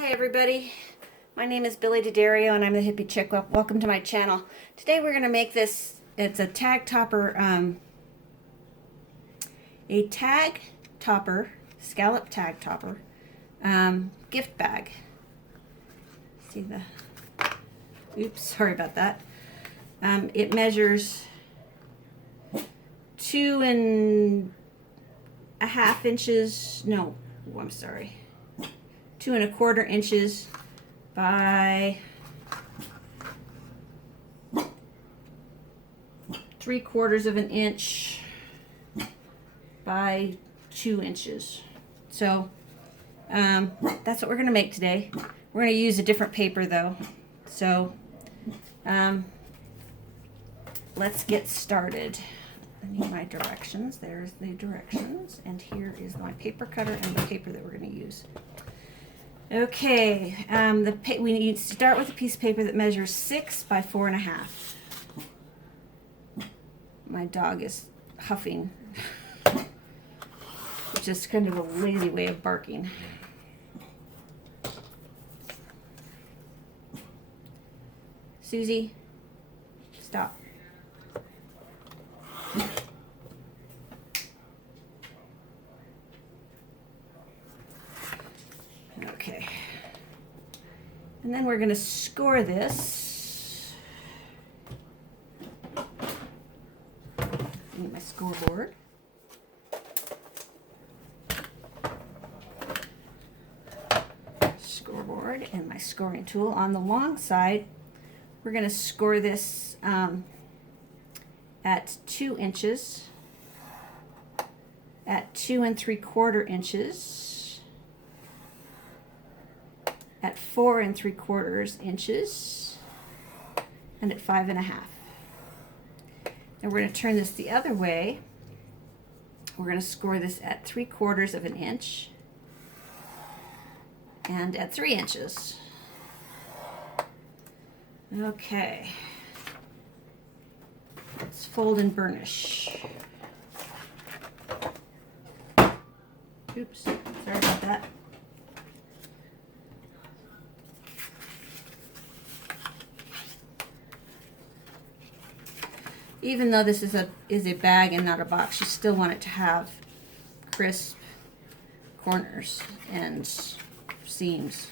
Hi everybody, my name is Billy D'Addario and I'm the Hippie Chick. Welcome to my channel. Today we're going to make this, it's a tag topper, scallop tag topper, gift bag. See the, oops, sorry about that. It measures 2.5 inches, no, I'm sorry. 2.25 inches by 3/4 inch by 2 inches. So that's what we're going to make today. We're going to use a different paper though. So let's get started. I need my directions. There's the directions, and here is my paper cutter and the paper that we're going to use. Okay, we need to start with a piece of paper that measures 6 by 4.5. My dog is huffing, which is kind of a lazy way of barking. Susie, stop. Okay, and then we're going to score this. Need my scoreboard. Scoreboard and my scoring tool. On the long side, we're going to score this at 2 inches, at 2 3/4 inches, at 4 3/4 inches, and at 5.5. And we're going to turn this the other way. We're going to score this at 3/4 inch and at 3 inches. Okay. Let's fold and burnish. Oops, sorry about that. Even though this is a bag and not a box, you still want it to have crisp corners and seams.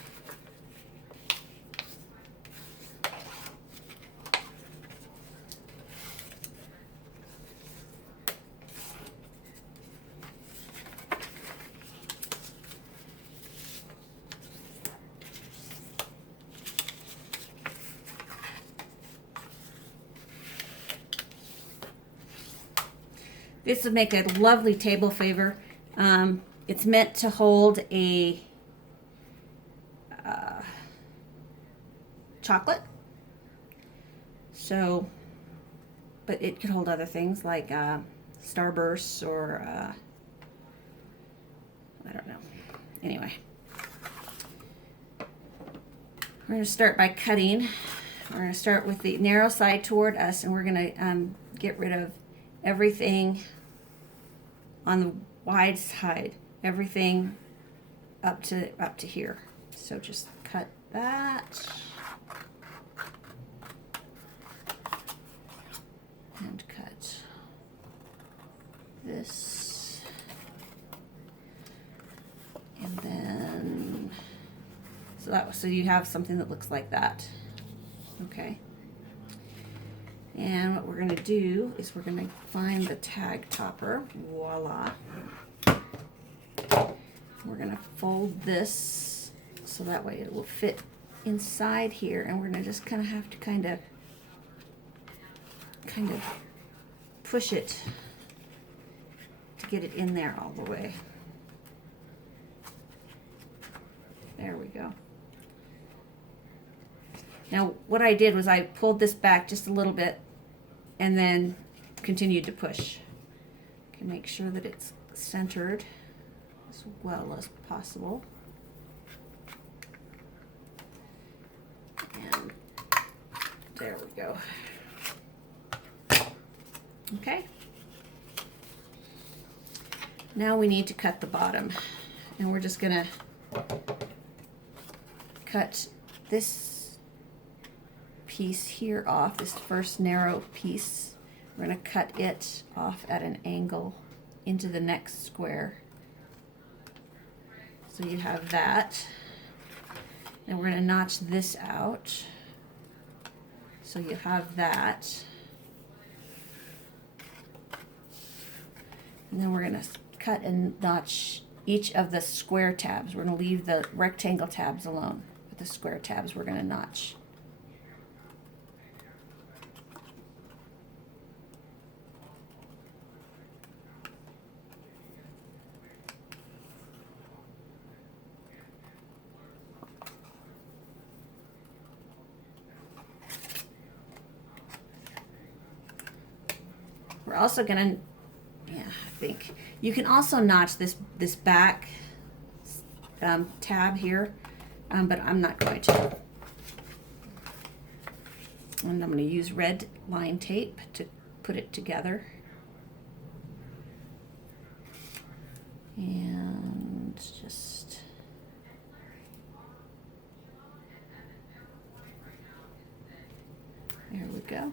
This would make a lovely table favor. It's meant to hold a chocolate. So, but it could hold other things like Starbursts or I don't know. Anyway, we're going to start by cutting. We're going to start with the narrow side toward us, and we're going to get rid of everything on the wide side, everything up to here. So just cut that and cut this, and then so you have something that looks like that. Okay. And what we're going to do is we're going to find the tag topper. Voila. We're going to fold this so that way it will fit inside here. And we're going to just kind of have to kind of push it to get it in there all the way. There we go. Now what I did was I pulled this back just a little bit and then continued to push. You can make sure that it's centered as well as possible. And there we go. Okay. Now we need to cut the bottom, and we're just gonna cut this piece here off, this first narrow piece. We're going to cut it off at an angle into the next square. So you have that. And we're going to notch this out. So you have that. And then we're going to cut and notch each of the square tabs. We're going to leave the rectangle tabs alone, but the square tabs we're going to notch. We're also going to, I think you can also notch this back tab here, but I'm not going to. And I'm going to use red line tape to put it together. And just there we go.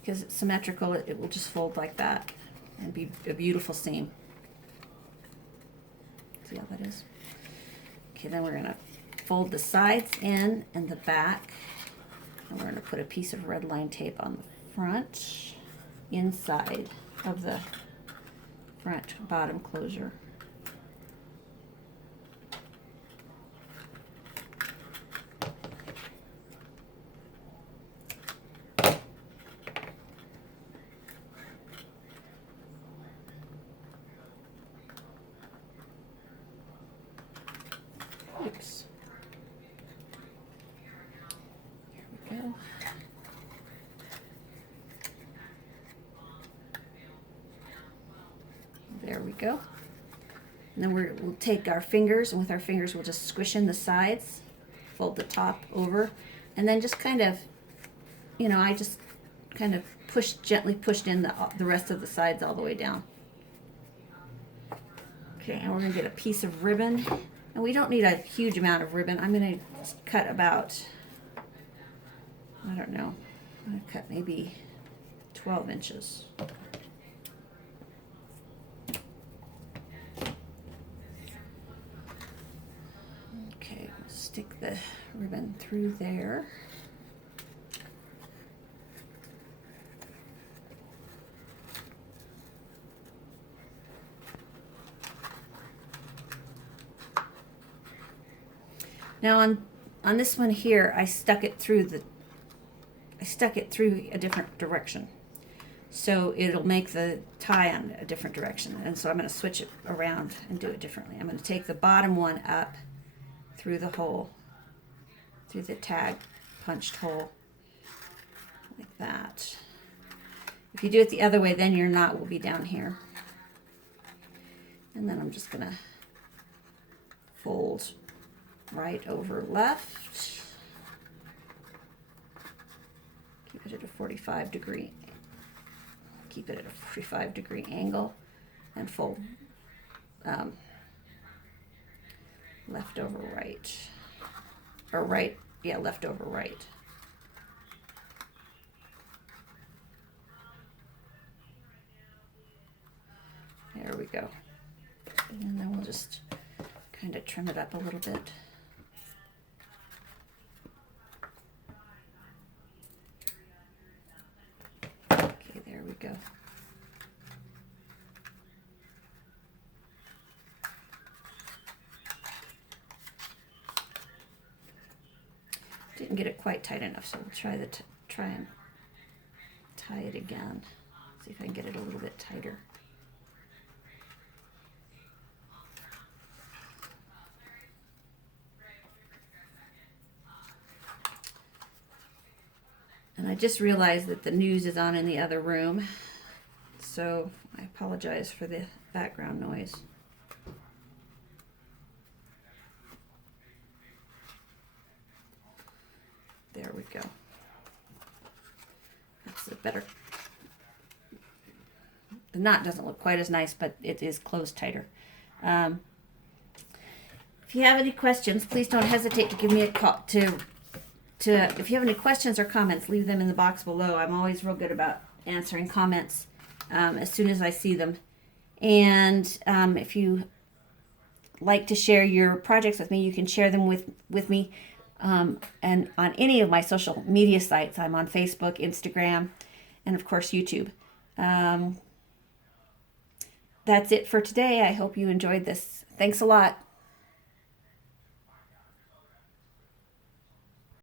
Because it's symmetrical, it will just fold like that and be a beautiful seam. See how that is? Okay, then we're going to fold the sides in and the back. And we're going to put a piece of red line tape on the front, inside of the front bottom closure. Oops. There we go. There we go. And then we'll take our fingers, and with our fingers we'll just squish in the sides, fold the top over, and then just kind of, I just kind of gently pushed in the rest of the sides all the way down. Okay, and we're going to get a piece of ribbon. And we don't need a huge amount of ribbon. I'm going to cut about, I don't know, I'm going to cut maybe 12 inches. Okay, we'll stick the ribbon through there. Now on this one here, I stuck it through a different direction. So it'll make the tie on a different direction. And so I'm going to switch it around and do it differently. I'm going to take the bottom one up through the hole, through the tag punched hole, like that. If you do it the other way, then your knot will be down here. And then I'm just going to fold right over left. Keep it at a 45 degree. Keep it at a 45 degree angle and fold left over right. Or right, yeah, left over right. There we go. And then we'll just kind of trim it up a little bit. Okay, there we go. Didn't get it quite tight enough, so we'll try and tie it again. See if I can get it a little bit tighter. And I just realized that the news is on in the other room. so I apologize for the background noise. There we go. That's a better. The knot doesn't look quite as nice, but it is closed tighter. If you have any questions, please don't hesitate to give me a call. If you have any questions or comments, leave them in the box below. I'm always real good about answering comments as soon as I see them. And if you like to share your projects with me, you can share them with me. And on any of my social media sites. I'm on Facebook, Instagram, and of course YouTube. That's it for today. I hope you enjoyed this. Thanks a lot.